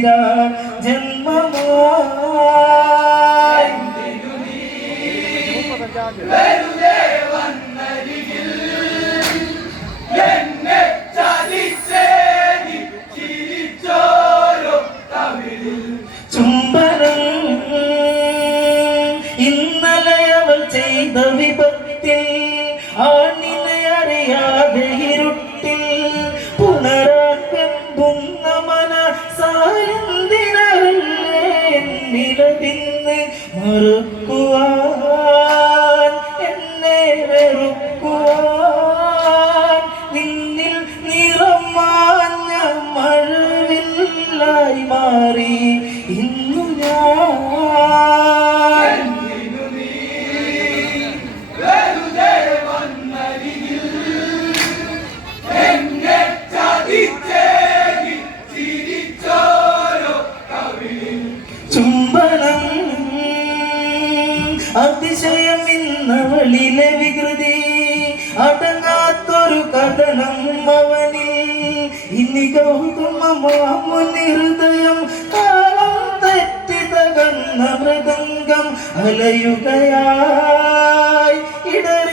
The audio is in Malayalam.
തീരാ ജന്മമോ ചുംബനം ഇന്നലെ അവൾ ചെയ്ത വിപത്തിൽ ആണിനെ അറിയാതെ ഇരുട്ടിൽ പുനരാകുന്ന മനസായന്തിനല്ലേ നിലതിന്ന് മറുക്കുവാൻ എന്നെ വെറുക്കുവാൻ നിന്നിൽ നിറം മാഞ്ഞ മഴവില്ലായി മാറി ഇന്നു ഞാൻ ചുംബനം അതിശയം ഇന്നവളിലെ വികൃതി അടങ്ങാത്തൊരു കഥനം അവനിൽ ഇനി ഗൗതമമാമുനി ഹൃദയം താളം തെറ്റി തകർന്ന മൃദംഗം അലയുകയായി ഇടറി